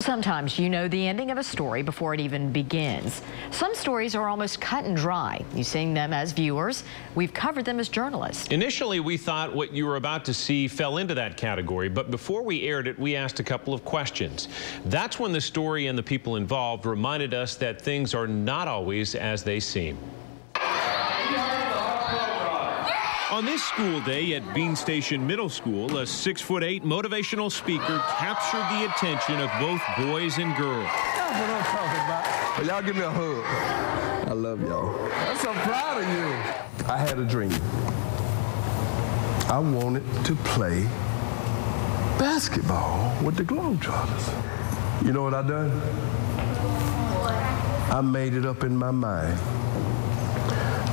Sometimes you know the ending of a story before it even begins. Some stories are almost cut and dry. You seeing them as viewers. We've covered them as journalists. Initially, we thought what you were about to see fell into that category, but before we aired it, we asked a couple of questions. That's when the story and the people involved reminded us that things are not always as they seem. On this school day at Bean Station Middle School, a 6'8" motivational speaker captured the attention of both boys and girls. That's what I'm talking about. Y'all give me a hug. I love y'all. I'm so proud of you. I had a dream. I wanted to play basketball with the Globetrotters. You know what I done? I made it up in my mind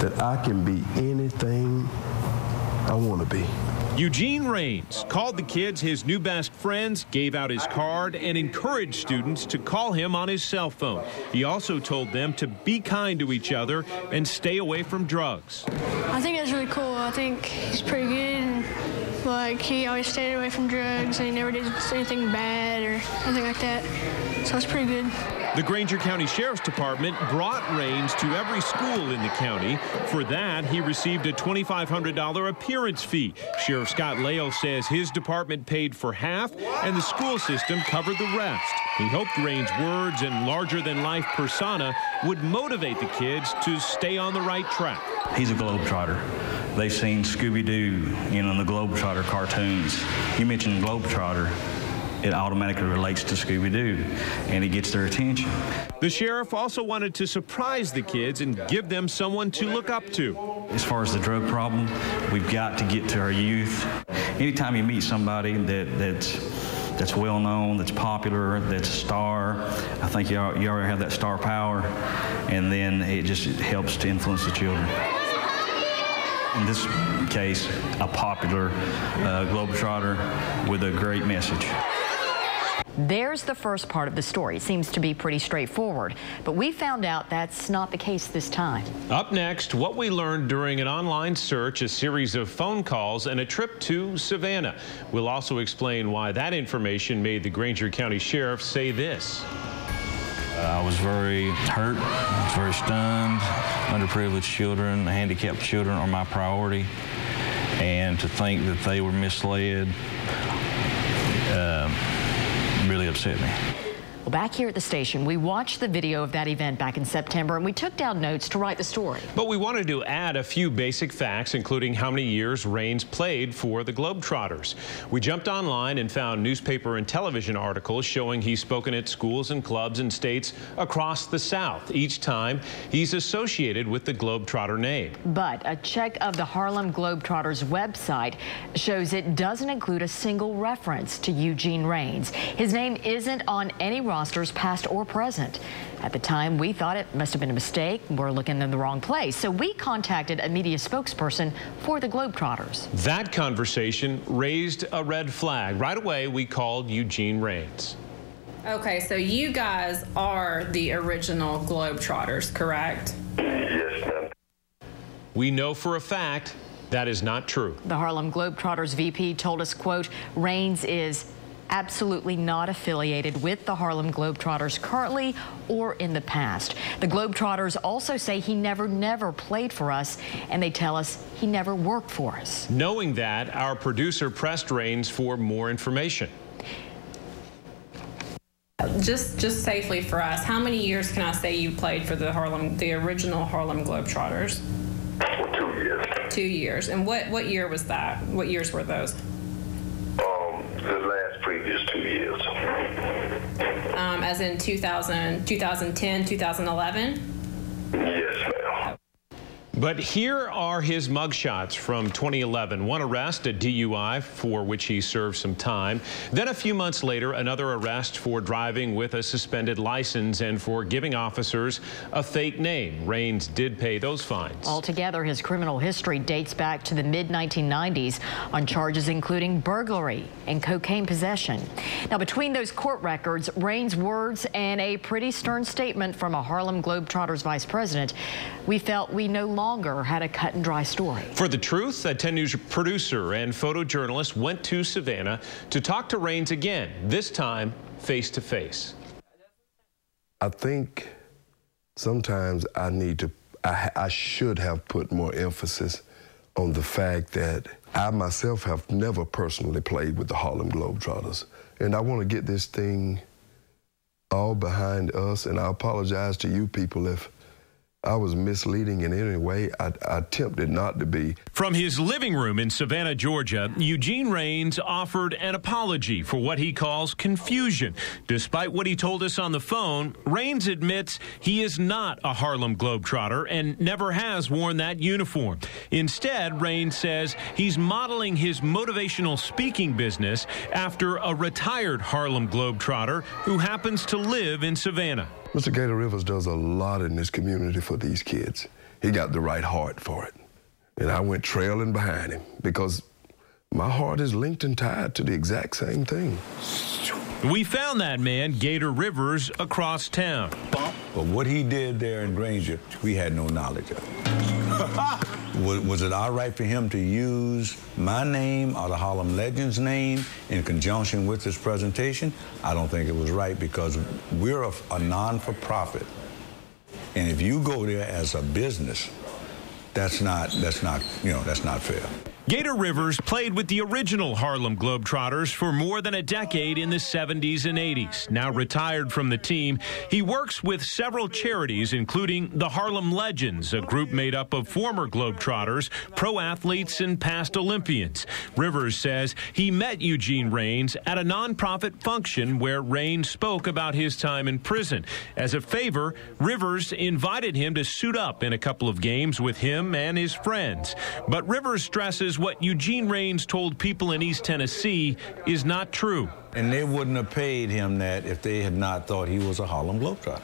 that I can be anything I want to be. Eugene Raines called the kids his new best friends, gave out his card, and encouraged students to call him on his cell phone. He also told them to be kind to each other and stay away from drugs. I think that's really cool. I think he's pretty good. And, like, he always stayed away from drugs, and he never did anything bad or anything like that. So it's pretty good. The Granger County Sheriff's Department brought Raines to every school in the county. For that, he received a $2,500 appearance fee. Sheriff Scott Lael says his department paid for half, and the school system covered the rest. He hoped Raines' words and larger-than-life persona would motivate the kids to stay on the right track. He's a Globetrotter. They've seen Scooby-Doo, in the Globetrotter cartoons. You mentioned Globetrotter, it automatically relates to Scooby-Doo, and it gets their attention. The sheriff also wanted to surprise the kids and give them someone to look up to. As far as the drug problem, we've got to get to our youth. Anytime you meet somebody that's well-known, that's popular, that's a star, I think you already have that star power, and then it helps to influence the children. In this case, a popular Globetrotter with a great message. There's the first part of the story. It seems to be pretty straightforward, but we found out that's not the case this time. Up next, what we learned during an online search, a series of phone calls, and a trip to Savannah. We'll also explain why that information made the Granger County Sheriff say this. I was very hurt, I was very stunned. Underprivileged children, handicapped children are my priority, and to think that they were misled really upset me. Well, back here at the station, we watched the video of that event back in September, and we took down notes to write the story. But we wanted to add a few basic facts, including how many years Raines played for the Globetrotters. We jumped online and found newspaper and television articles showing he's spoken at schools and clubs in states across the South. Each time, he's associated with the Globetrotter name. But a check of the Harlem Globetrotters website shows it doesn't include a single reference to Eugene Raines. His name isn't on any rosters, past or present. At the time, we thought it must have been a mistake. We're looking in the wrong place. So we contacted a media spokesperson for the Globetrotters. That conversation raised a red flag. Right away, we called Eugene Raines. Okay, so you guys are the original Globetrotters, correct? Yes, ma'am. We know for a fact that is not true. The Harlem Globetrotters VP told us, quote, Raines is absolutely not affiliated with the Harlem Globetrotters currently or in the past. The Globetrotters also say he never played for us, and they tell us he never worked for us. Knowing that, our producer pressed Raines for more information. Just safely for us, how many years can I say you played for the original Harlem Globetrotters? 2 years. 2 years. And what year was that? What years were those? The previous 2 years. As in 2010, 2011? Yes, ma'am. But here are his mugshots from 2011. One arrest, a DUI, for which he served some time. Then a few months later, another arrest for driving with a suspended license and for giving officers a fake name. Raines did pay those fines. Altogether, his criminal history dates back to the mid-1990s on charges including burglary and cocaine possession. Now, between those court records, Raines' words, and a pretty stern statement from a Harlem Globetrotters vice president, we felt we no longer longer had a cut and dry story. For the truth, a 10 News producer and photojournalist went to Savannah to talk to Raines again, this time face to face. I think sometimes I should have put more emphasis on the fact that I myself have never personally played with the Harlem Globetrotters. And I want to get this thing all behind us, and I apologize to you people if I was misleading in any way. I attempted not to be. From his living room in Savannah, Georgia, Eugene Raines offered an apology for what he calls confusion. Despite what he told us on the phone, Raines admits he is not a Harlem Globetrotter and never has worn that uniform. Instead, Raines says he's modeling his motivational speaking business after a retired Harlem Globetrotter who happens to live in Savannah. Mr. Gator Rivers does a lot in this community for these kids. He got the right heart for it. And I went trailing behind him because my heart is linked and tied to the exact same thing. We found that man, Gator Rivers, across town. But what he did there in Granger, we had no knowledge of. Was it all right for him to use my name or the Harlem Legends name in conjunction with this presentation? I don't think it was right because we're a non-for-profit. And if you go there as a business, that's not fair. Gator Rivers played with the original Harlem Globetrotters for more than a decade in the 70s and 80s. Now retired from the team, he works with several charities, including the Harlem Legends, a group made up of former Globetrotters, pro athletes, and past Olympians. Rivers says he met Eugene Raines at a nonprofit function where Raines spoke about his time in prison. As a favor, Rivers invited him to suit up in a couple of games with him and his friends. But Rivers stresses what Eugene Raines told people in East Tennessee is not true. And they wouldn't have paid him that if they had not thought he was a Harlem Globetrotter.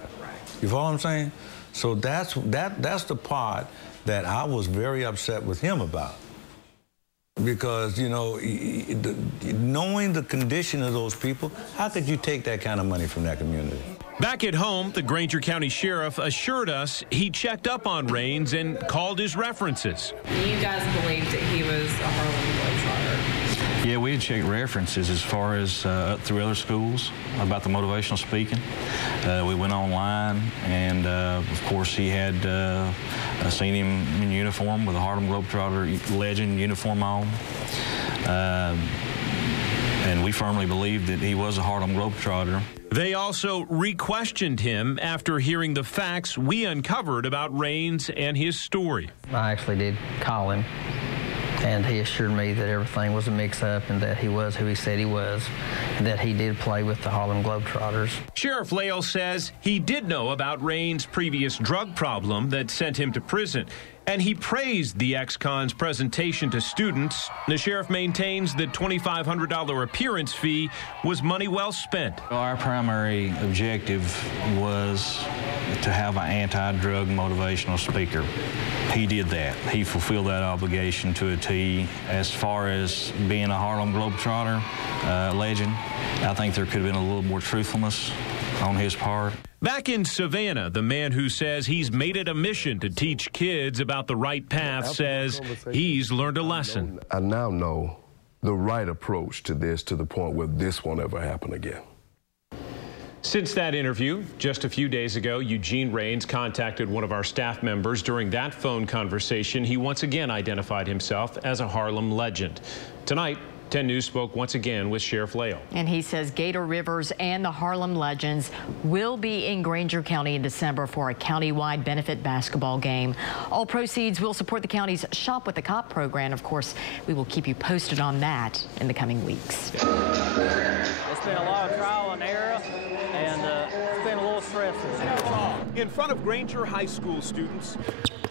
You follow what I'm saying? So that's the part that I was very upset with him about. Because, you know, knowing the condition of those people, how could you take that kind of money from that community? Back at home, the Granger County Sheriff assured us he checked up on Raines and called his references. You guys believed that he was a Harlem Globetrotter? Yeah, we had checked references as far as through other schools about the motivational speaking. We went online, and of course he had seen him in uniform with a Harlem Globetrotter legend uniform on. And we firmly believed that he was a Harlem Globetrotter. They also re-questioned him after hearing the facts we uncovered about Raines and his story. I actually did call him, and he assured me that everything was a mix-up and that he was who he said he was, and that he did play with the Harlem Globetrotters. Sheriff Lael says he did know about Raines' previous drug problem that sent him to prison, and he praised the ex-con's presentation to students. The sheriff maintains the $2,500 appearance fee was money well spent. Our primary objective was to have an anti-drug motivational speaker. He did that. He fulfilled that obligation to a T. As far as being a Harlem Globetrotter legend, I think there could have been a little more truthfulness on his part. Back in Savannah, the man who says he's made it a mission to teach kids about the right path says he's learned a lesson. I now know the right approach to this to the point where this won't ever happen again. Since that interview, just a few days ago, Eugene Raines contacted one of our staff members. During that phone conversation, he once again identified himself as a Harlem legend. Tonight, 10 News spoke once again with Sheriff Lael. And he says Gator Rivers and the Harlem Legends will be in Granger County in December for a county-wide benefit basketball game. All proceeds will support the county's Shop with the Cop program. Of course, we will keep you posted on that in the coming weeks. It's been a lot of trial and error, and it's been a little stressful. In front of Granger High School students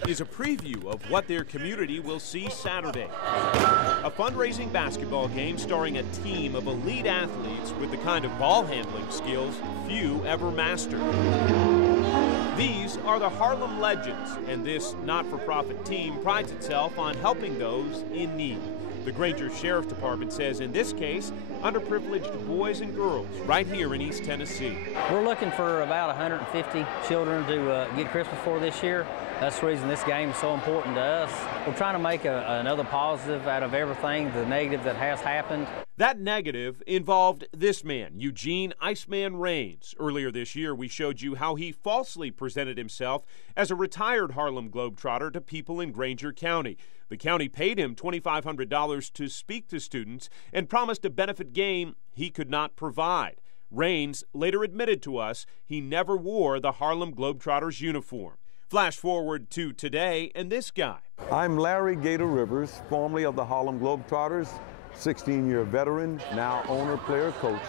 is a preview of what their community will see Saturday. A fundraising basketball game starring a team of elite athletes with the kind of ball handling skills few ever master. These are the Harlem Legends, and this not-for-profit team prides itself on helping those in need. The Granger Sheriff's Department says in this case, underprivileged boys and girls right here in East Tennessee. We're looking for about 150 children to get Christmas for this year. That's the reason this game is so important to us. We're trying to make another positive out of everything, the negative that has happened. That negative involved this man, Eugene Iceman Raines. Earlier this year, we showed you how he falsely presented himself as a retired Harlem Globetrotter to people in Granger County. The county paid him $2,500 to speak to students and promised a benefit game he could not provide. Raines later admitted to us he never wore the Harlem Globetrotters uniform. Flash forward to today and this guy. I'm Larry Gator Rivers, formerly of the Harlem Globetrotters, 16-year veteran, now owner, player, coach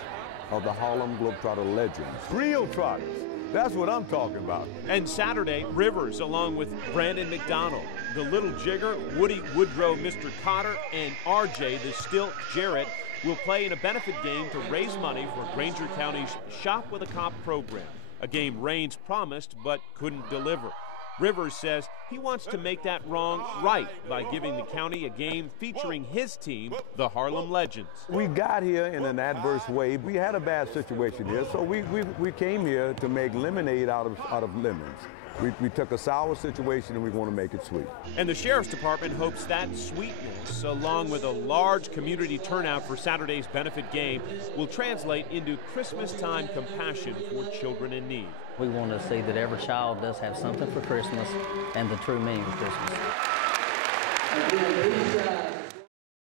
of the Harlem Globetrotter Legends. Real Trotters, that's what I'm talking about. And Saturday, Rivers, along with Brandon McDonald, the Little Jigger, Woody Woodrow, Mr. Cotter, and RJ, the Stilt Jarrett, will play in a benefit game to raise money for Granger County's Shop with a Cop program, a game Raines promised but couldn't deliver. Rivers says he wants to make that wrong right by giving the county a game featuring his team, the Harlem Legends. We got here in an adverse way. We had a bad situation here, so we came here to make lemonade out of lemons. We took a sour situation and we want to make it sweet. And the Sheriff's Department hopes that sweetness, along with a large community turnout for Saturday's benefit game, will translate into Christmas-time compassion for children in need. We want to see that every child does have something for Christmas and the true meaning of Christmas.